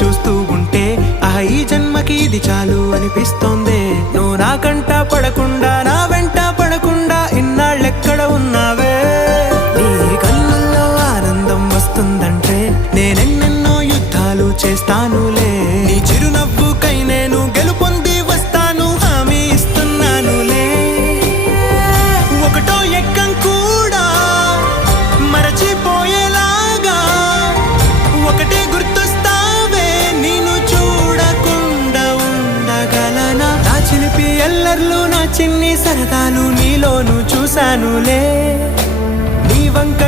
చూస్తూ ఉంటే ఈ జన్మకి ఇది చాలు అనిపిస్తోందే. నువ్వు నా కంట పడకుండా నా వెంట పడకుండా ఇన్నాళ్ళెక్కడ ఉన్నావే. నీ కళ్ళల్లో ఆనందం వస్తుందంటే నేనెన్నెన్నో యుద్ధాలు చేస్తానులే. నీ చిరునవ్వుకై నేను గెలుపొంది వస్తాను హామీ ఇస్తున్నానులే. ఒకటో ఎక్కం కూడా మరచిపోయేలాగా ఒకటే గుర్తొస్తావే. నేను చూడకుండా ఉండగలనా. నా చిలిపి ఎల్లర్లు నా చిన్ని సరదాలు నీలోను చూశానులే. నీ వంక